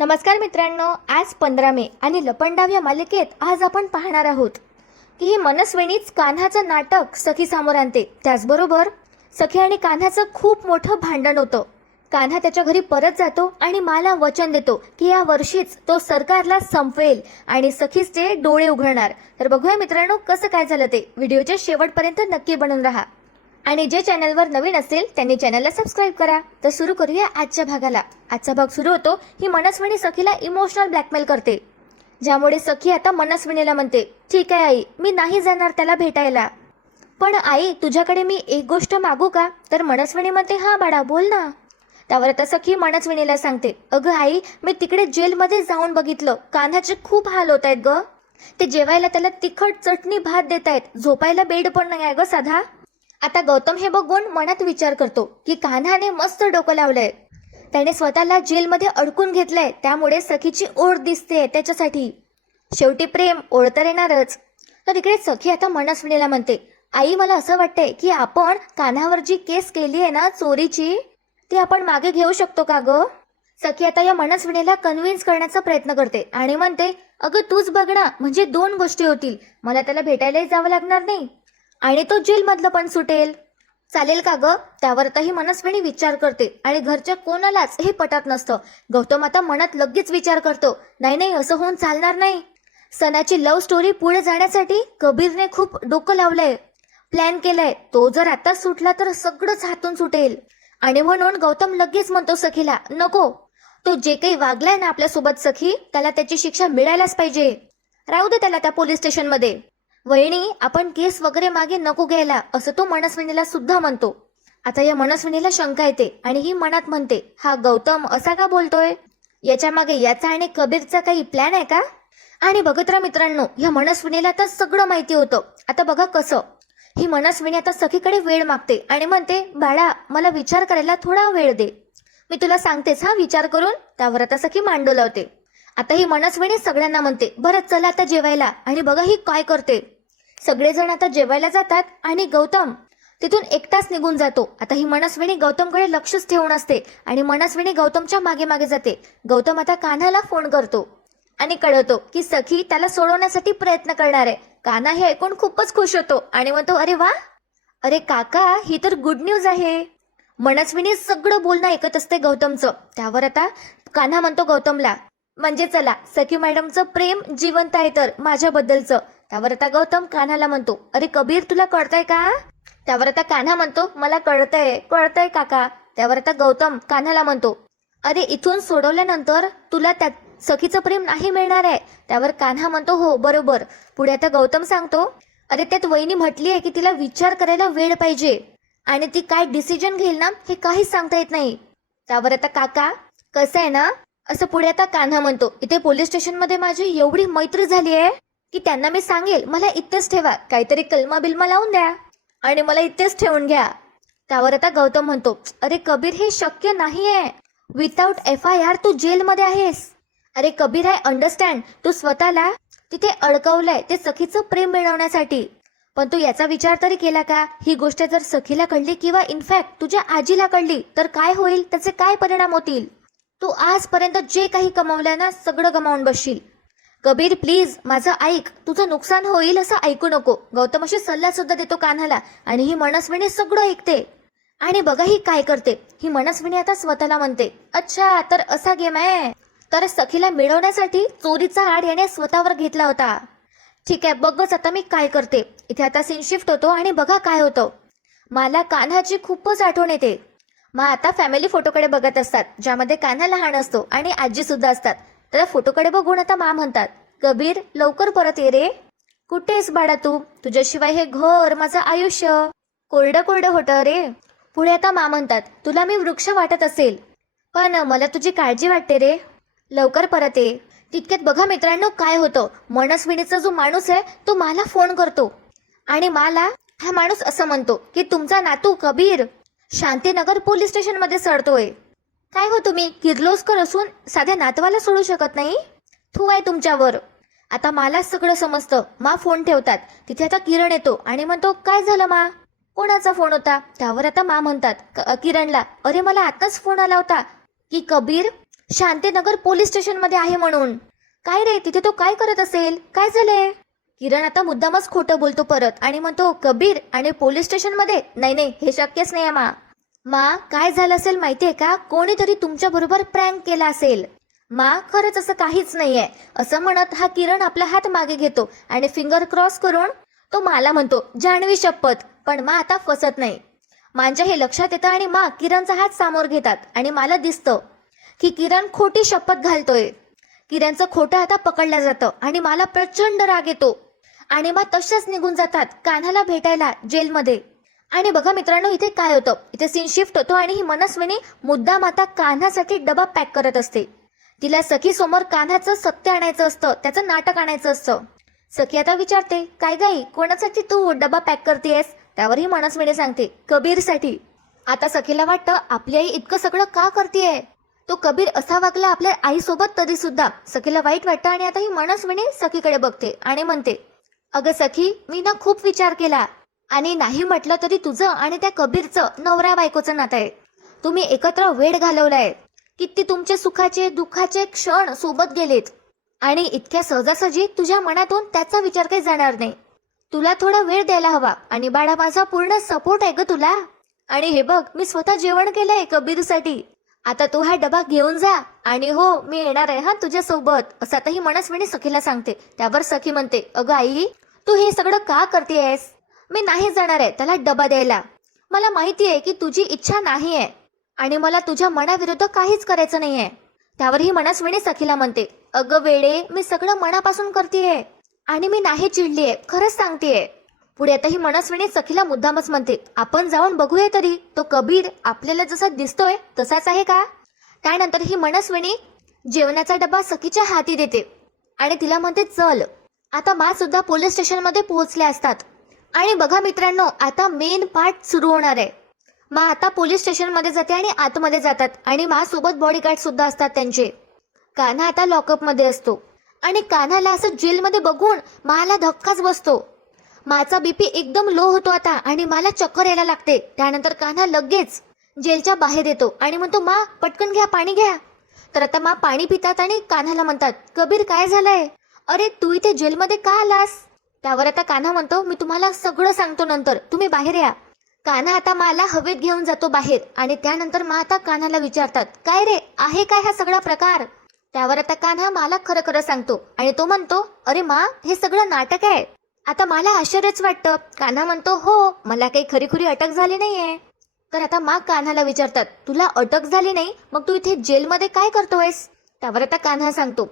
नमस्कार मित्रांनो, आज 15 मे आणि लपंडाव या मालिकेत आज आपण पाहणार आहोत की ही मनस्विनीच कान्हाचं नाटक सखी समोर आणते। त्याचबरोबर सखी आणि कान्हाचं खूप मोठं भांडण होतं। कान्हा त्याच्या घरी परत जातो आणि माला वचन देतो की या वर्षीच तो सरकारला संपवेल आणि सखीच ते डोळे उघडणार। तर बघूया मित्रांनो कसं काय झालं ते। व्हिडिओच्या शेवटपर्यंत नक्की बनून राहा आणि जे चॅनलवर नवीन असेल त्यांनी चॅनलला सबस्क्राइब करा। तर सुरू करूया आजच्या भागाला। आजचा भाग सुरू होतो ही मनस्विनी सखीला इमोशनल ब्लॅकमेल करते, ज्यामुळे सखी आता मनस्विनीला म्हणते, ठीक आहे आई, मी नाही जाणार त्याला भेटायला, पण आई तुझ्याकडे मी एक गोष्ट मागू का? तर मनस्विनी म्हणते, हा बाळा बोल ना। त्यावर आता सखी मनस्विनीला सांगते, अगं आई, मी तिकडे जेलमध्ये जाऊन बघितलं, कान्हाचे खूप हाल होत आहेत ग। ते जेवायला त्याला तिखट चटणी भात देत आहेत, झोपायला बेड पण नाही आहे ग साधा। आता गौतम हे बघून मनात विचार करतो की कान्हाने मस्त डोकं लावलंय, त्याने स्वतःला जेलमध्ये अडकून घेतलंय, त्यामुळे सखीची ओढ दिसते त्याच्यासाठी। शेवटी प्रेम ओढ तर येणारच। तर इकडे सखी आता मनस्विनीला म्हणते, आई मला असं वाटतंय की आपण कान्हावर जी केस केली आहे ना चोरीची, ती आपण मागे घेऊ शकतो का ग? सखी आता या मनस्विनीला कन्व्हिन्स करण्याचा प्रयत्न करते आणि म्हणते, अगं तूच बघ ना, म्हणजे दोन गोष्टी होतील, मला त्याला भेटायलाही जावं लागणार नाही आणि तो जेलमधलं पण सुटेल, चालेल का ग? त्यावर आता ही मनस्विनी विचार करते आणि घरच्या कोणालाच हे पटत नसतं। गौतम आता मनात लगेच विचार करतो, नाही नाही असं होऊन चालणार नाही। सनाची लव्ह स्टोरी पुढे जाण्यासाठी कबीरने खूप डोकं लावलंय, प्लॅन केलाय, तो जर आता सुटला तर सगळंच हातून सुटेल। आणि म्हणून गौतम लगेच म्हणतो सखीला, नको, तो जे काही वागलाय ना आपल्यासोबत सखी, त्याला त्याची शिक्षा मिळायलाच पाहिजे, राहू दे त्याला त्या पोलीस स्टेशनमध्ये। वहिनी आपण केस वगैरे मागे नको घ्यायला, असं तो मनस्विनीला सुद्धा म्हणतो। आता या मनस्विनीला शंका येते आणि ही मनात म्हणते, हा गौतम असा का बोलतोय, याच्या मागे याचा आणि कबीरचा काही प्लॅन आहे का? आणि बघत राहा मित्रांनो, या मनस्विनीला आता सगळं माहिती होतं। आता बघा कसं ही मनस्विनी आता सखीकडे वेळ मागते आणि म्हणते, बाळा मला विचार करायला थोडा वेळ दे, मी तुला सांगतेच हा विचार करून। त्यावर आता सखी मांडू लावते। आता ही मनस्विनी सगळ्यांना म्हणते, बरं चला आता जेवायला। आणि बघा ही काय करते, सगळेजण आता जेवायला जातात आणि गौतम तिथून एकटाच निघून जातो। आता ही मनस्विनी गौतमकडे लक्षच ठेवून असते आणि मनस्विनी गौतमच्या मागे मागे जाते। गौतम आता कान्हाला फोन करतो आणि कळवतो की सखी त्याला सोडवण्यासाठी प्रयत्न करणार आहे। कान्हा हे ऐकून खूपच खुश होतो आणि म्हणतो, अरे वा, अरे काका, ही तर गुड न्यूज आहे। मनस्विनी सगळं बोलणं ऐकत असते गौतमचं। त्यावर आता कान्हा म्हणतो गौतमला, म्हणजे चला सखी मॅडमचं प्रेम जिवंत आहे तर माझ्याबद्दलचं। त्यावर आता गौतम कान्हाला म्हणतो, अरे कबीर तुला कळतंय का? त्यावर आता कान्हा म्हणतो, मला कळतंय कळतंय काका। त्यावर आता गौतम कान्हाला म्हणतो, अरे इथून सोडवल्यानंतर तुला त्या सखीचं प्रेम नाही मिळणार आहे। त्यावर कान्हा म्हणतो, हो बरोबर। पुढे आता गौतम सांगतो, अरे त्यात वहिनी म्हटली आहे की तिला विचार करायला वेळ पाहिजे आणि ती काय डिसिजन घेईल ना हे काहीच सांगता येत नाही। त्यावर आता काका कसं आहे ना, असं पुढे आता कान्हा म्हणतो, इथे पोलीस स्टेशनमध्ये माझी एवढी मैत्री झाली आहे की त्यांना मी सांगेल मला इथेच ठेवा, काहीतरी कलमा बिलमा लावून द्या आणि मला इथेच ठेवून घ्या। त्यावर आता गौतम म्हणतो, अरे कबीर हे शक्य नाहीये, विदाउट FIR तू जेलमध्ये आहेस। अरे कबीर आय अंडरस्टँड, तू स्वतःला तिथे अडकवलंय ते सखीचं प्रेम मिळवण्यासाठी, पण तू याचा विचार तरी केला का? ही गोष्ट जर सखीला कळली किंवा इनफॅक्ट तुझ्या आजीला कळली तर काय होईल, त्याचे काय परिणाम होतील? तू आजपर्यंत जे काही कमावलंय ना सगळं गमावून बसशील। कबीर प्लीज माझं ऐक, तुझं नुकसान होईल असं ऐकू नको। गौतम अशी सल्ला सुद्धा देतो कान्हाला आणि ही मनस्विनी सगळं ऐकते। आणि बघा ही काय करते, ही मनस्विनी आता स्वतःला म्हणते, अच्छा तर असा गेम आहे, तर सखीला मिळवण्यासाठी चोरीचा आड याने स्वतःवर घेतला होता। ठीक आहे, बघच आता मी काय करते। इथे आता सीन शिफ्ट होतो आणि बघा काय होतं, मला कान्हाची खूपच आठवण येते। मग आता फॅमिली फोटोकडे बघत असतात, ज्यामध्ये कान्हा लहान असतो आणि आजी सुद्धा असतात। तर फोटोकडे बघून आता मा म्हणतात, कबीर लवकर परत ये रे, कुठेस बाळा तू, तुझ्याशिवाय हे घर माझं आयुष्य कोरडं कोरडं होतं रे। पुढे आता मा म्हणतात, तुला मी वृक्ष वाटत असेल पण मला तुझी काळजी वाटते रे, लवकर परत ये। तितक्यात बघा मित्रांनो काय होतं, मनस्विनीचा जो माणूस आहे तो मला फोन करतो आणि मला हा माणूस असं म्हणतो की तुमचा नातू कबीर शांतीनगर पोलीस स्टेशन मध्ये सडतोय। काय हो तुम्ही किर्लोस्कर असून साध्या नातवाला सोडू शकत नाही, थू आहे तुमच्यावर। आता मला सगळं समजतं। मा फोन ठेवतात, तिथे आता किरण येतो आणि म्हणतो, काय झालं मा, कोणाचा फोन होता? त्यावर आता मा म्हणतात किरणला, अरे मला आताच फोन आला होता की कबीर शांतीनगर पोलीस स्टेशन मध्ये आहे म्हणून. काय रे, तिथे तो काय करत असेल? काय झालंय? किरण आता मुद्दामच खोटं बोलतो परत आणि म्हणतो, कबीर आणि पोलीस स्टेशन मध्ये? नाही नाही, हे शक्यच नाही मा. काय झालं असेल माहितीये का? कोणीतरी तुमच्या बरोबर प्रँक केला असेल. खरंच असं काहीच नाहीये. असं म्हणत हा किरण आपला हात मागे घेतो आणि फिंगर क्रॉस करून तो मला म्हणतो, जान्हवी शपथ. पण आता फसत नाही. माझ्या हे लक्षात येतं आणि किरणचा हात समोर घेतात आणि मला दिसतं की किरण खोटी शपथ घालतोय. किरणचं खोटं आता पकडलं जातं आणि मला प्रचंड राग येतो आणि तशाच निघून जातात कान्हाला भेटायला जेलमध्ये. आणि बघा मित्रांनो, इथे काय होतं, इथे सीन शिफ्ट होतो आणि ही मनस्विनी मुद्दाम आता कान्हासाठी डबा पॅक करत असते. तिला सखी समोर कान्हाचं सत्य आणायचं असतं, त्याचं नाटक आणायचं असतं. सखी आता विचारते, काय गाई, कोणासाठी तू डबा पॅक करतेस? त्यावर ही मनस्विनी सांगते, कबीरसाठी. आता सखीला वाटतं, आपली आई इतकं सगळं का करतेय? तो कबीर असा वागला आपल्या आईसोबत तरी सुद्धा. सखीला वाईट वाटतं आणि आता ही मनस्विनी सखीकडे बघते आणि म्हणते, अगं सखी, मी खूप विचार केला आणि नाही म्हटलं तरी तुझं आणि त्या कबीरचं नवरा बायकोचं नातं आहे. तुम्ही एकत्र वेळ घालवलाय. किती तुमचे सुखाचे दुःखाचे क्षण सोबत गेलेत आणि इतक्या सहजासहजी तुझ्या मनातून त्याचा विचार काही जाणार नाही. तुला थोडा वेळ द्यायला हवा आणि बाळा, माझा पूर्ण सपोर्ट आहे ग तुला. आणि हे बघ, मी स्वतः जेवण केलंय कबीरसाठी. आता तू हा डबा घेऊन जा आणि हो, मी येणार आहे हा तुझ्या सोबत, असं आता ही मनस्विनी सखीला सांगते. त्यावर सखी म्हणते, अगं आई, तू हे सगळं का करतेयस? मी नाही जाणार आहे त्याला डबा द्यायला. मला माहिती आहे की तुझी इच्छा नाहीये आणि मला तुझ्या मनाविरुद्ध काहीच करायचं नाहीये. त्यावर ही मनस्विनी सखीला म्हणते, अगं वेडे, मी सगळं मनापासून करतेय आणि मी नाही चिडलीये, खरंच सांगतेय. पुढे आता ही मनस्विनी सखीला मुद्दामच म्हणते, आपण जाऊन बघूया तरी, तो कबीर आपल्याला जसा दिसतोय तसाच आहे का? त्यानंतर ही मनस्विनी जेवणाचा डबा सखीच्या हाती देते आणि तिला म्हणते, चल. आता सुद्धा पोलीस स्टेशन मध्ये पोहोचले असतात आणि बघा मित्रांनो, आता मेन पार्ट सुरू होणार आहे. आता पोलीस स्टेशन मध्ये जाते आणि आतमध्ये जातात आणि सोबत बॉडीगार्ड सुद्धा असतात त्यांचे. कान्हा आता लॉकअप मध्ये असतो आणि कान्हाला असं जेलमध्ये बघून मला धक्काच बसतो. माझा बीपी एकदम लो होतो आता आणि मला चक्कर यायला लागते. त्यानंतर कान्हा लगेच जेलच्या बाहेर येतो आणि म्हणतो, पटकन घ्या, पाणी घ्या. तर आता पाणी पितात आणि कान्हाला म्हणतात, कबीर काय झालंय? अरे तू इथे जेलमध्ये का आलास? त्यावर आता कान्हा म्हणतो, मी तुम्हाला सगळं सांगतो नंतर, तुम्ही बाहेर या. कान्हा आता मला हवेत घेऊन जातो बाहेर आणि त्यानंतर आता कान्हाला विचारतात, काय रे, आहे काय हा सगळा प्रकार? त्यावर आता कान्हा मला खरं खरं सांगतो आणि तो म्हणतो, अरे हे सगळं नाटक आहे. आता मला आश्चर्यच वाटतं. कान्हा म्हणतो, हो, मला काही खरी अटक झाली नाहीये. तर आता कान्हाला विचारतात, तुला अटक झाली नाही, मग तू इथे जेलमध्ये काय करतोयस? त्यावर आता कान्हा सांगतो,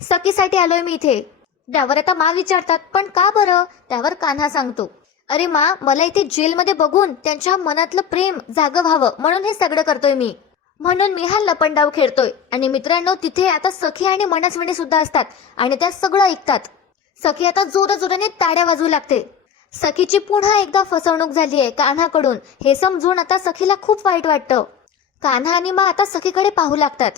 सखीसाठी आलोय मी इथे. त्यावर आता विचारतात, पण का बरं? त्यावर कान्हा सांगतो, अरे मला इथे जेलमध्ये बघून त्यांच्या मनातलं प्रेम जागं व्हावं म्हणून हे सगळं करतोय मी. म्हणून मी हा लपंडाव खेळतोय. आणि मित्रांनो, तिथे आता सखी आणि मनस्विनी सुद्धा असतात आणि त्या सगळं ऐकतात. सखी आता जोराने ताड्या वाजवू लागते. सखीची पुन्हा एकदा फसवणूक झालीये कान्हाकडून हे समजून आता सखीला खूप वाईट वाटतं. कान्हा आणि आता सखीकडे पाहू लागतात.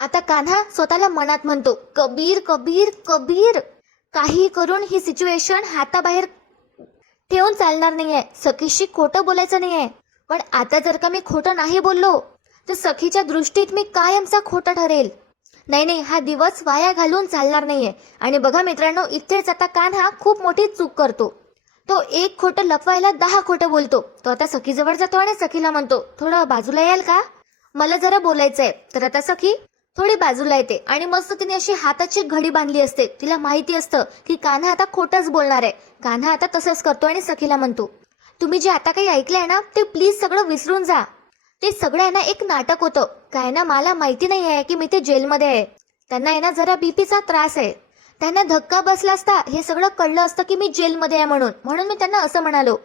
आता कान्हा स्वतःला मनात म्हणतो, कबीर कबीर कबीर, काही करून ही सिच्युएशन हाताबाहेर ठेवून चालणार नाहीये. सखीशी खोटं बोलायचं नाहीये. पण आता जर का मी खोटं नाही बोललो तर सखीच्या दृष्टीत मी कायमचा खोटा ठरेल. नाही, हा दिवस वाया घालून चालणार नाहीये. आणि बघा मित्रांनो, इथेच आता कान्हा खूप मोठी चूक करतो. तो एक खोटं लपवायला 10 खोटं बोलतो. तो आता सखीजवळ जातो आणि सखीला म्हणतो, थोडं बाजूला याल का, मला जरा बोलायचंय. तर आता सखी थोडी बाजूला येते आणि मस्त तिने अशी हाताची घडी बांधली असते. तिला माहिती असतं की कान्हा आता खोटंच बोलणार आहे. कान्हा आता तसंच करतो आणि सखीला म्हणतो, तुम्ही जे आता काही ऐकलंय ना ते प्लीज सगळं विसरून जा. ते सगळं आहे ना एक नाटक होतं. काय ना, मला माहिती नाही आहे की मी ते जेलमध्ये आहे. त्यांना आहे ना जरा बीपीचा त्रास आहे. त्यांना धक्का बसला असता हे सगळं कळलं असतं की मी जेलमध्ये आहे म्हणून मी त्यांना असं म्हणालो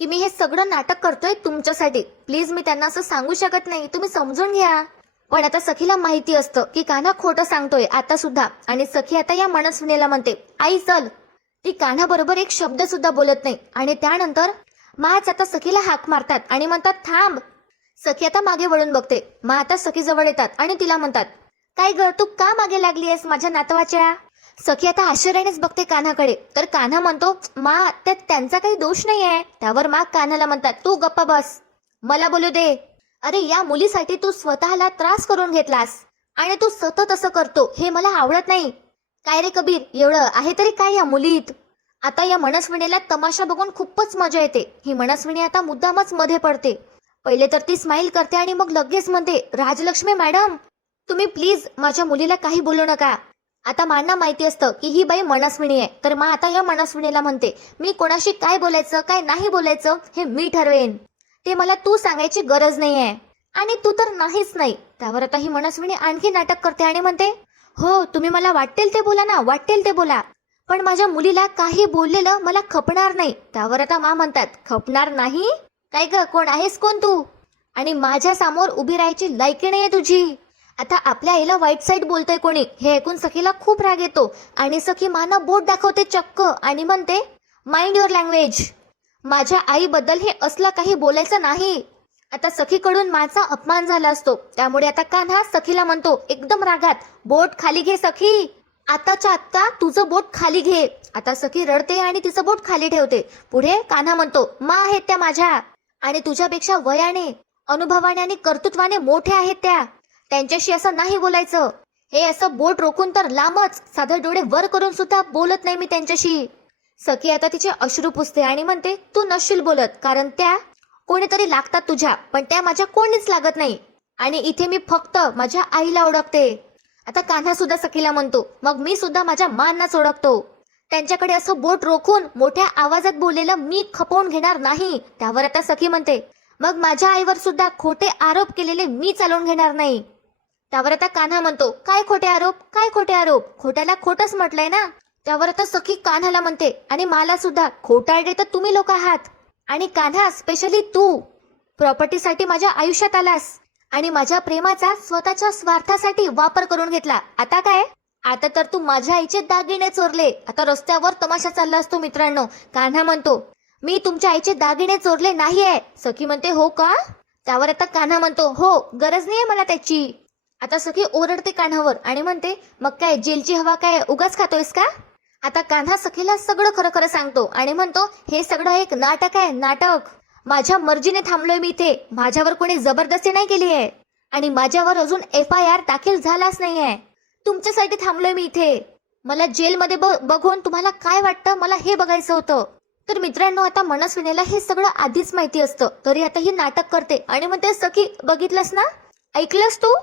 की मी हे सगळं नाटक करतोय तुमच्यासाठी. प्लीज मी त्यांना असं सांगू शकत नाही, तुम्ही समजून घ्या. पण आता सखीला माहिती असतं की कान्हा खोटं सांगतोय आता सुद्धा. आणि सखी आता या मनस्विनीला म्हणते, आई चल. ती कान्हा बरोबर एक शब्द सुद्धा बोलत नाही. आणि त्यानंतर आता सखीला हाक मारतात आणि म्हणतात, थांब. सखी आता मागे वळून बघते. आता सखी जवळ येतात आणि तिला म्हणतात, काय ग, तू का मागे लागली आहेस माझ्या नातवाच्या? सखी आता आश्चर्यानेच बघते कान्हाकडे. तर कान्हा म्हणतो, त्यात त्यांचा काही दोष नाहीये. त्यावर कान्हाला म्हणतात, तू गप्पा बस, मला बोलू दे. अरे या मुलीसाठी तू स्वतःला त्रास करून घेतलास आणि तू सतत असं करतो हे मला आवडत नाही. काय रे कबीर, एवढं आहे तरी काय या मुलीत. आता या मनस्विनीला तमाशा बघून खूपच मजा येते. ही मनस्विनी आता मुद्दामच मध्ये पडते. पहिले तर ती स्माइल करते आणि मग लगेच म्हणते, राजलक्ष्मी मॅडम तुम्ही प्लीज माझ्या मुलीला काही बोलू नका. आता मांना माहिती असतं की ही बाई मनस्विनी आहे, तर मग आता या मनस्विनीला म्हणते, मी कोणाशी काय बोलायचं काय नाही बोलायचं हे मी ठरवेन. ते मला तू सांगायची गरज नाहीये. आणि तू तर नाहीच नाही. त्यावर आता ही मनस्विनी आणखी नाटक करते आणि म्हणते, हो तुम्ही मला वाटेल ते बोला ना, वाटेल ते बोला, पण माझ्या मुलीला काही बोललेलं मला खपणार नाही. त्यावर आता मा म्हणतात, खपणार नाही? काय ग, कोण आहेस कोण तू? आणि माझ्या समोर उभी राहायची लायकी नाहीये तुझी. आता आपल्या आईला वाईट साईड बोलतोय कोणी हे ऐकून सखीला खूप राग येतो आणि सखी माना बोट दाखवते चक्क आणि म्हणते, माइंड युअर लँग्वेज. माझ्या आईबद्दल हे असलं काही बोलायचं नाही. आता सखीकडून माझा अपमान झाला असतो, त्यामुळे आता कान्हा सखीला म्हणतो एकदम रागात, बोट खाली घे सखी, आताच्या आत्ता तुझं बोट खाली घे. आता सखी रडते आणि तिचं बोट खाली ठेवते. पुढे कान्हा म्हणतो, मा आहेत त्या माझ्या आणि तुझ्यापेक्षा वयाने अनुभवाने आणि कर्तृत्वाने मोठ्या आहेत त्या, त्यांच्याशी असं नाही बोलायचं. हे असं बोट रोखून तर लांबच, साधे डोळे वर करून सुद्धा बोलत नाही मी त्यांच्याशी. सखी आता तिचे अश्रू पुसते आणि म्हणते, तू नसशील बोलत, कारण त्या कोणीतरी लागतात तुझ्या, पण त्या माझ्या कोणीच लागत नाही आणि इथे मी फक्त माझ्या आईला ओळखते. आता कान्हा सुद्धा सखीला म्हणतो, मग मी सुद्धा माझ्या मांनाच ओळखतो. त्यांच्याकडे असं बोट रोखून मोठ्या आवाजात बोललेलं मी खपवून घेणार नाही. त्यावर आता सखी म्हणते, मग माझ्या आईवर सुद्धा खोटे आरोप केलेले मी चालवून घेणार नाही. त्यावर आता कान्हा म्हणतो, काय खोटे आरोप, काय खोटे आरोप, खोट्याला खोटच म्हटलंय ना. त्यावर आता सखी कान्हाला म्हणते, आणि मला सुद्धा, खोटारडे तर तुम्ही लोक आहात. आणि कान्हा स्पेशली तू प्रॉपर्टीसाठी माझ्या आयुष्यात आलास आणि माझ्या प्रेमाचा स्वतःच्या स्वार्थासाठी वापर करून घेतला. आता काय, आता तर तू माझ्या आईचे दागिने चोरले. आता रस्त्यावर तमाशा चालला असतो मित्रांनो. कान्हा म्हणतो, मी तुमच्या आईचे दागिने चोरले नाहीये. सखी म्हणते, हो का? त्यावर आता कान्हा म्हणतो, हो, गरज नाहीये मला त्याची. आता सखी ओरडते कान्हावर आणि म्हणते, मग काय जेलची हवा काय उगाच खातोयस का? आता कान्हा सखीला सगळं खरं खरं सांगतो आणि म्हणतो, हे सगळं एक नाटक आहे, नाटक. माझ्या मर्जीने थांबलोय मी इथे, माझ्यावर कोणी जबरदस्ती नाही केली आहे आणि माझ्यावर अजून FIR दाखल झालाच नाहीये. तुमच्यासाठी थांबलोय मी इथे. मला जेलमध्ये बघून तुम्हाला काय वाटतं मला हे बघायचं होतं. तर मित्रांनो, आता मनस्विनीला हे सगळं आधीच माहिती असतं, तरी आता ही नाटक करते आणि म्हणते, सखी बघितलंस ना, ऐकलंस तू,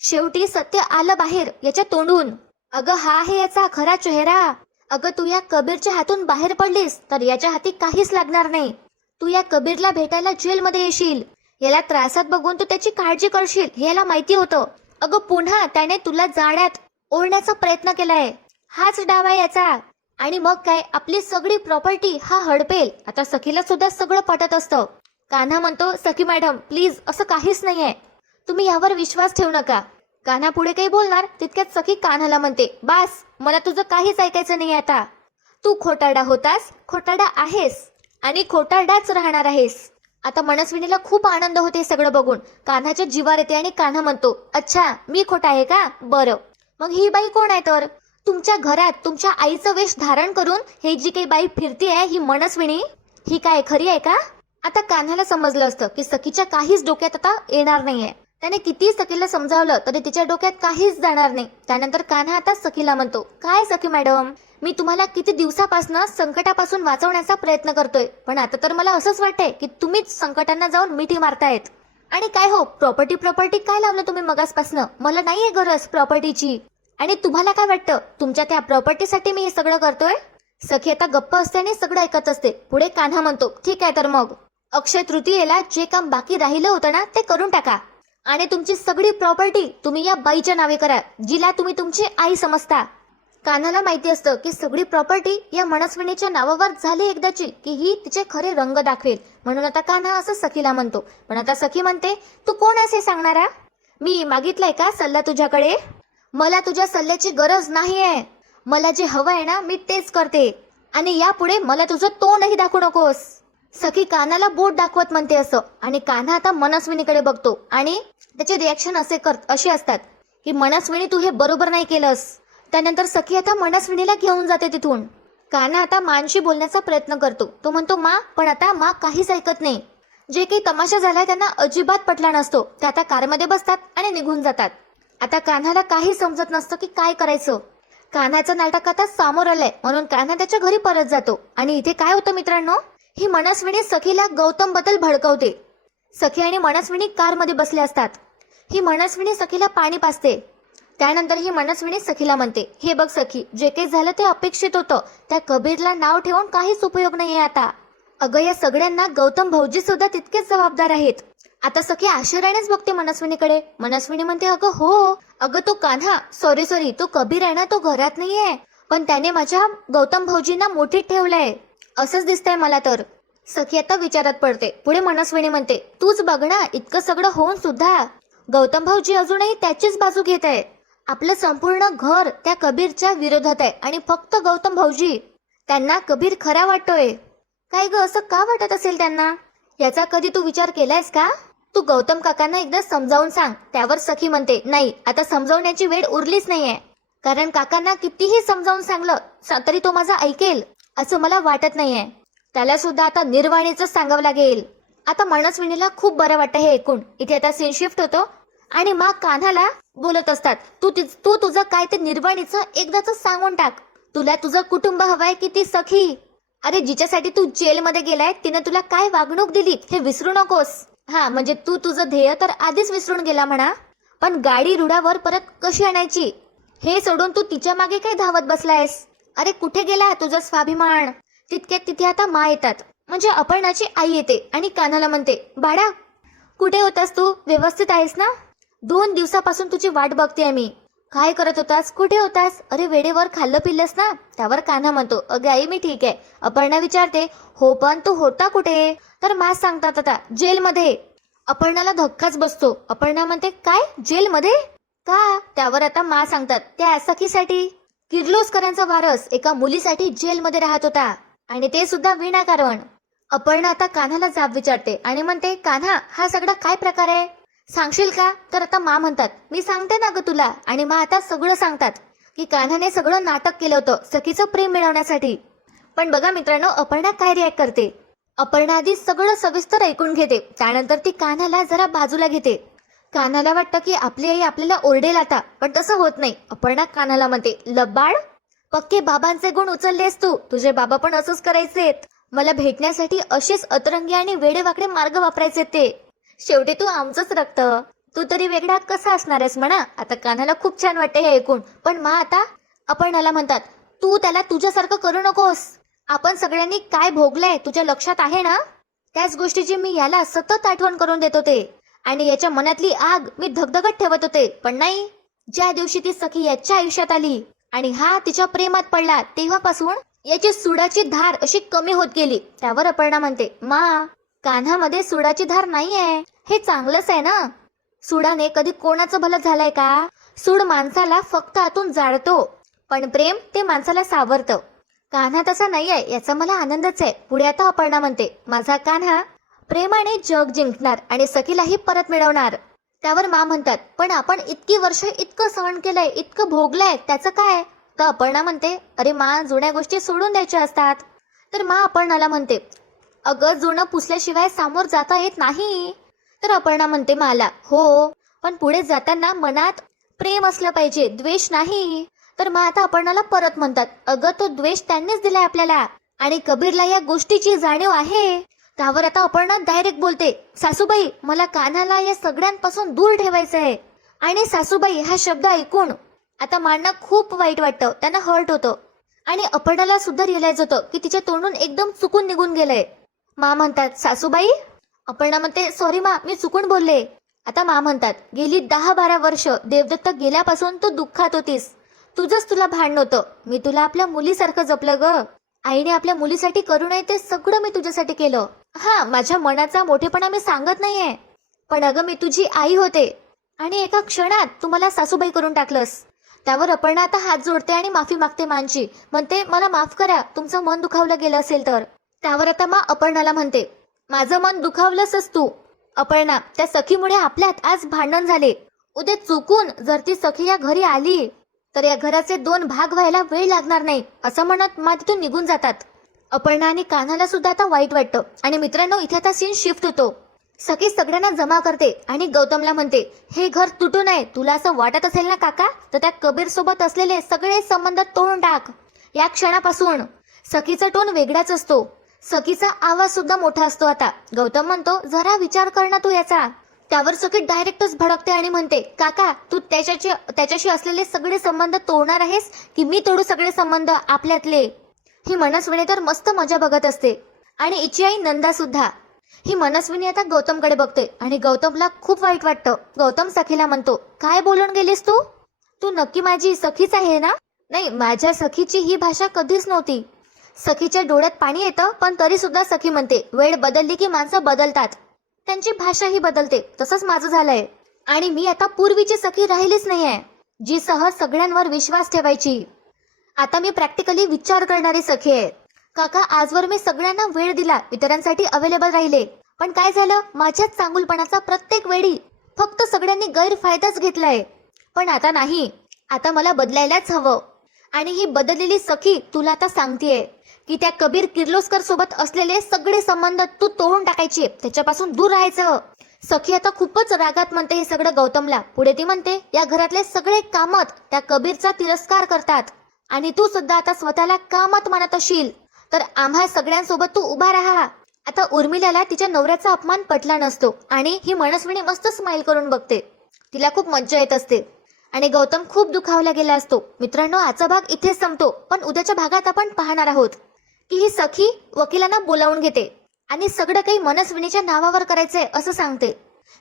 शेवटी सत्य आलं बाहेर याच्या तोंडून. अगं हा आहे याचा खरा चेहरा. अगं तू या कबीरच्या हातून बाहेर पडलीस तर याच्या हाती काहीच लागणार नाही. तू या कबीरला भेटायला जेलमध्ये येशील, याला त्रासात बघून तू त्याची काळजी करशील हे याला माहिती होतं. अगं पुन्हा त्याने तुला जाण्यात ओढण्याचा प्रयत्न केलाय. हाच डाव आहे याचा. आणि मग काय, आपली सगळी प्रॉपर्टी हा हडपेल. आता सखीला सुद्धा सगळं पटत असतं. कान्हा म्हणतो, सखी मॅडम प्लीज असं काहीच नाहीये, तुम्ही यावर विश्वास ठेवू नका. कान्हा पुढे काही बोलणार तितक्यात सखी कान्हाला म्हणते, बास, मला तुझं काहीच ऐकायचं नाही आता. तू खोटारडा होतास, खोटारडा आहेस आणि खोटारडाच राहणार आहेस. आता मनस्विनीला खूप आनंद होते सगळं बघून. कान्हाच्या जीवार येते आणि कान्हा म्हणतो, अच्छा मी खोटा आहे का, बरं. मग ही बाई कोण आहे तर? तुमच्या घरात तुमच्या आईचं वेश धारण करून हे जी काही बाई फिरती आहे ही मनस्विनी, ही काय खरी आहे का? आता कान्हाला समजलं असतं की सखीच्या काहीच डोक्यात आता येणार नाहीये. त्याने किती सखीला समजावलं तरी तिच्या डोक्यात काहीच जाणार नाही. त्यानंतर कान्हा आता सखीला म्हणतो, काय सखी मॅडम, मी तुम्हाला किती दिवसापासून संकटापासून वाचवण्याचा प्रयत्न करतोय, पण आता तर मला असंच वाटतंय की तुम्हीच संकटांना जाऊन मिठी मारतायत. आणि काय हो, प्रॉपर्टी काय लावलं तुम्ही मगासपासनं? मला नाहीये गरज प्रॉपर्टीची. आणि तुम्हाला काय वाटतं तुमच्या त्या प्रॉपर्टीसाठी मी हे सगळं करतोय? सखी आता गप्प असते आणि सगळं ऐकत असते. पुढे कान्हा म्हणतो, ठीक आहे तर मग अक्षय तृतीयेला जे काम बाकी राहिलं होतं ना ते करून टाका आणि तुमची सगळी प्रॉपर्टी तुम्ही या बाईच्या नावे करा, जिला तुम्ही तुमची आई समजता. कान्हाला माहिती असतं की सगळी प्रॉपर्टी या मनस्विनीच्या नावावर झाली एकदाची की ही तिचे खरे रंग दाखवेल. म्हणून आता कान्हा असं सखीला म्हणतो. पण आता सखी म्हणते, तू कोण असे सांगणारा? मी मागितलंय का सल्ला तुझ्याकडे? मला तुझ्या सल्ल्याची गरज नाहीये. मला जे हवं आहे ना मी तेच करते आणि यापुढे मला तुझं तोंडही दाखवू नकोस. सखी कान्हाला बोट दाखवत म्हणते असं. आणि कान्हा आता मनस्विनीकडे बघतो आणि त्याचे रिॲक्शन असे असतात की मनस्विनी तू हे बरोबर नाही केलंस. त्यानंतर सखी आता मनस्विनीला घेऊन जाते तिथून. कान्हा आता मांशी बोलण्याचा प्रयत्न करतो. तो म्हणतो, मा, पण आता मा काहीच ऐकत नाही. जे काही तमाशा झालाय त्यांना अजिबात पटला नसतो. ते आता कारमध्ये बसतात आणि निघून जातात. आता कान्हाला काही समजत नसतं की काय करायचं. कान्हाचं नाटक आता समोर आलंय म्हणून कान्हा त्याच्या घरी परत जातो. आणि इथे काय होतं मित्रांनो, ही मनस्विनी सखीला गौतम बद्दल भडकवते. सखी आणि मनस्विनी कारमध्ये बसले असतात. ही मनस्विनी सखीला पाणी पाजते. त्यानंतर ही मनस्विनी सखीला म्हणते, हे बघ सखी, जे काही झालं ते अपेक्षित होतं. त्या कबीरला नाव ठेवून काहीच उपयोग नाहीये आता. अगं या सगळ्यांना गौतम भाऊजी सुद्धा तितकेच जबाबदार आहेत. आता सखी आश्चर्यानेच बघते मनस्विनीकडे. मनस्विनी म्हणते, अगं हो, अगं तो कान्हा सॉरी तो कबीर आहे ना, तो घरात नाहीये, पण त्याने माझ्या गौतम भाऊजींना मोठीत ठेवलंय असंच दिसतंय मला तर. सखी आता विचारात पडते. पुढे मनस्विनी म्हणते, तूच बघ ना, इतकं सगळं होऊन सुद्धा गौतम भाऊजी अजूनही त्याचीच बाजू घेत आहे. आपलं संपूर्ण घर त्या कबीरच्या विरोधात आहे आणि फक्त गौतम भाऊजी, त्यांना कबीर खरा वाटतोय. काय ग, असं का वाटत असेल त्यांना? याचा कधी तू विचार केलायस का? तू गौतम काकांना एकदा समजावून सांग. त्यावर सखी म्हणते, नाही, आता समजावण्याची वेळ उरलीच नाहीये. कारण काकांना कितीही समजावून सांगलं तरी तो माझा ऐकेल असं मला वाटत नाहीये. त्याला सुद्धा आता निर्वाणीच सांगावं लागेल. आता मनस्विनीला खूप बरं वाटतं हे ऐकून. इथे आता सीन शिफ्ट होतो आणि मग कान्हाला बोलत असतात, तू तुझं काय ते निर्वाणीचं एकदाच सांगून टाक. तुला तुझं कुटुंब हवंय की ती सखी? अरे जिच्यासाठी तू जेलमध्ये गेलाय तिने तुला काय वागणूक दिली हे विसरू नकोस. हा म्हणजे तू तुझं ध्येय तर आधीच विसरून गेला म्हणा, पण गाडी रुळावर परत कशी आणायची हे सोडून तू तिच्या मागे काय धावत बसलायस? अरे कुठे गेला तुझा स्वाभिमान? तितक्यात तिथे आता मा येतात, म्हणजे अपर्णाची आई येते आणि कान्हाला म्हणते, बाळा कुठे होतास तू? व्यवस्थित आहेस ना? 2 दिवसापासून तुझी वाट बघते मी. काय करत होतास? कुठे होतास? अरे वेळेवर खाल्लं पिल्लंस ना? त्यावर कान्हा म्हणतो, अगं आई मी ठीक आहे. अपर्णा विचारते, हो पण तू होता कुठे? तर मा सांगतात, आता जेलमध्ये. अपर्णाला धक्काच बसतो. अपर्णा म्हणते, काय जेलमध्ये? का? त्यावर आता मा सांगतात, त्या सखीसाठी. किर्लोस्करांचा वारस एका मुलीसाठी जेलमध्ये राहत होता आणि ते सुद्धा विनाकारण. अपर्णा आता कान्हाला जाब विचारते आणि म्हणते, कान्हा हा सगळा काय प्रकार आहे, सांगशील का? तर आता मा म्हणतात, मी सांगते ना ग तुला. आणि मा आता सगळं सांगतात की कान्हाने सगळं नाटक केलं होतं सखीचं प्रेम मिळवण्यासाठी. पण बघा मित्रांनो, अपर्णा काय रिॲक्ट करते. अपर्णा आधी सगळं सविस्तर ऐकून घेते. त्यानंतर ती कान्हाला जरा बाजूला घेते. कान्हाला वाटतं की आपली आई आपल्याला ओरडेल आता, पण तसं होत नाही. अपर्णा कान्हाला म्हणते, लबाड, पक्के बाबांचे गुण उचललेस तू. तुझे बाबा पण असंच करायचेत. मला भेटण्यासाठी असेच अतरंगी आणि वेडेवाकडे मार्ग वापरायचे ते. शेवटी तू आमचंच रक्त, तू तरी वेगळा कसा असणार आहेस म्हणा. आता कान्हाला खूप छान वाटते हे ऐकून. पण मा आता अपर्णाला म्हणतात, तू त्याला तुझ्यासारखं करू नकोस. आपण सगळ्यांनी काय भोगलंय तुझ्या लक्षात आहे ना? त्याच गोष्टीची मी याला सतत आठवण करून देत होते आणि याच्या मनातली आग मी धगधगत ठेवत होते. पण नाही, ज्या दिवशी ती सखी याच्या आयुष्यात आली आणि हा तिच्या प्रेमात पडला तेव्हापासून याची सुडाची धार अशी कमी होत गेली. त्यावर अपर्णा म्हणते, मा कान्हामध्ये सुडाची धार नाहीये, हे चांगलंच आहे ना. सुडाने कधी कोणाचं भलं झालंय का? सूड माणसाला फक्त आतून जाळतो, पण प्रेम ते माणसाला सावरतं. कान्हा तसा नाहीये, याचा मला आनंदच आहे. पुढे आता अपर्णा म्हणते, माझा कान्हा प्रेमाने जग जिंकणार आणि सखीलाही परत मिळवणार. त्यावर मा म्हणतात, पण आपण इतकी वर्ष इतकं सहन केलंय, इतकं भोगलंय, त्याचं काय? तर अपर्णा म्हणते, अरे मा, जुन्या गोष्टी सोडून द्यायच्या असतात. तर मा अपर्णाला म्हणते, अगं जुनं पुसल्याशिवाय समोर जाता येत नाही. तर अपर्णा म्हणते मला, हो पण पुढे जाताना मनात प्रेम असलं पाहिजे, द्वेष नाही. तर मग आता अपर्णाला परत म्हणतात, अगं तो द्वेष त्यांनीच दिलाय आपल्याला आणि कबीरला या गोष्टीची जाणीव आहे. त्यावर आता अपर्णा डायरेक्ट बोलते, सासूबाई मला कान्हाला या सगळ्यांपासून दूर ठेवायचं आहे. आणि सासूबाई हा शब्द ऐकून आता मांना खूप वाईट वाटतं, त्यांना हर्ट होतं. आणि अपर्णाला सुद्धा रिअलाइज होतं की तिच्या तोंडून एकदम चुकून निघून गेलंय. मा म्हणतात, सासूबाई? अपर्णा म्हणते, सॉरी मा, मी चुकून बोलले. आता मा म्हणतात, गेली 10-12 वर्ष देवदत्त गेल्यापासून तू दुःखात होतीस, तुझंच तुला भान नव्हतं. मी तुला आपल्या मुलीसारखं जपलं ग. आईने आपल्या मुलीसाठी करू नये ते सगळं मी तुझ्यासाठी केलं. हा, माझ्या मनाचा मोठेपणा मी सांगत नाहीये, पण अगं मी तुझी आई होते आणि एका क्षणात तू मला सासूबाई करून टाकलंस. त्यावर अपर्णा आता हात जोडते आणि माफी मागते मांची. म्हणते, मला माफ करा, तुमचं मन दुखावलं गेलं असेल तर. त्यावर आता मा अपर्णाला म्हणते, माझं मन दुखावलंसच तू. अपर्णा, त्या सखीमुळे आपल्यात आज भांडण झाले. उद्या चुकून जर ती सखी या घरी आली तर या घराचे 2 भाग व्हायला वेळ लागणार नाही, असं म्हणत मा तिथून निघून जातात. अपर्णा आणि कान्हाला सुद्धा आता वाईट वाटतं. आणि मित्रांनो, इथे आता सीन शिफ्ट होतो. सखी सगळ्यांना जमा करते आणि गौतमला म्हणते, हे घर तुटू नये. तुला असं वाटत असेल ना काका, तर त्या कबीर सोबत असलेले सगळे संबंध तोडून टाक. या क्षणापासून सखीचा टोन वेगळाच असतो. सखीचा आवाज सुद्धा मोठा असतो आता. गौतम म्हणतो, जरा विचार कर ना तू याचा. त्यावर सखी डायरेक्टच भडकते आणि म्हणते, काका तू त्याच्याशी असलेले सगळे संबंध तोडणार आहेस की मी तोडू सगळे संबंध आपल्यातले. ही मनस्विनी तर मस्त मजा बघत असते आणि हिची आई नंदा सुद्धा. ही मनस्विनी आता गौतमकडे बघते आणि गौतमला खूप वाईट वाटतं. गौतम सखीला म्हणतो, काय बोलून गेलीस तू? तू नक्की माझी सखीच आहे ना? नाही, माझ्या सखीची ही भाषा कधीच नव्हती. सखीच्या डोळ्यात पाणी येतं, पण तरी सुद्धा सखी म्हणते, वेळ बदलली की माणसं बदलतात, त्यांची भाषाही बदलते. तसंच माझं झालंय आणि मी आता पूर्वीची सखी राहिलीच नाहीये, जी सहज सगळ्यांवर विश्वास ठेवायची. आता मी प्रॅक्टिकली विचार करणारी सखी आहे. काका आजवर मी सगळ्यांना वेळ दिला, इतरांसाठी अवेलेबल राहिले, पण काय झालं, माझ्या चांगुलपणाचा प्रत्येक वेळी फक्त सगळ्यांनी गैरफायदाच घेतलाय. पण आता नाही, आता मला बदलायलाच हवं. आणि ही बदललेली सखी तुला आता सांगतेय की त्या कबीर किर्लोस्कर सोबत असलेले सगळे संबंध तू तोडून टाकायचे, त्याच्यापासून दूर राहायचं. सखी आता खूपच रागात म्हणते हे सगळं गौतमला. पुढे ती म्हणते, या घरातले सगळे कामत त्या कबीरचा तिरस्कार करतात आणि तू सुद्धा आता स्वतःला कामत मानत असशील तर आम्हा सगळ्यांसोबत तू उभा राहा. आता उर्मिलाला तिच्या नवऱ्याचा अपमान पटला नसतो आणि ही मनस्विनी मस्त स्माइल करून बघते. तिला खूप मज्जा येत असते आणि गौतम खूप दुखावला गेला असतो. मित्रांनो, आजचा भाग इथेच संपतो, पण उद्याच्या भागात आपण पाहणार आहोत की ही सखी वकिलांना बोलावून घेते आणि सगळं काही मनस्विनीच्या नावावर करायचंय असं सांगते.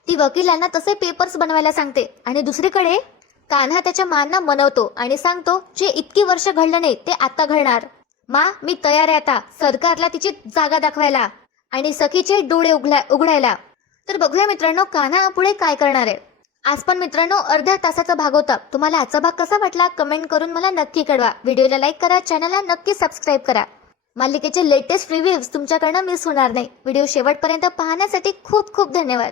ती वकिलांना तसे पेपर्स बनवायला सांगते आणि दुसरीकडे कान्हा त्याच्या मांना मनवतो आणि सांगतो, जे इतकी वर्ष घडलं नाही ते आता घडणार. मा, मी तयार आहे आता सरकारला तिची जागा दाखवायला आणि सखीचे डोळे उघडायला. तर बघूया मित्रांनो, कान्हा पुढे काय करणार आहे. आज पण मित्रांनो अर्ध्या तासाचा भाग होता. तुम्हाला आजचा भाग कसा वाटला कमेंट करून मला नक्की कळवा. व्हिडिओला लाईक करा, चॅनलला नक्की सबस्क्राईब करा. मालिकेचे लेटेस्ट रिव्ह्यूज तुमच्याकडनं मिस होणार नाही. व्हिडिओ शेवटपर्यंत पाहण्यासाठी खूप खूप धन्यवाद.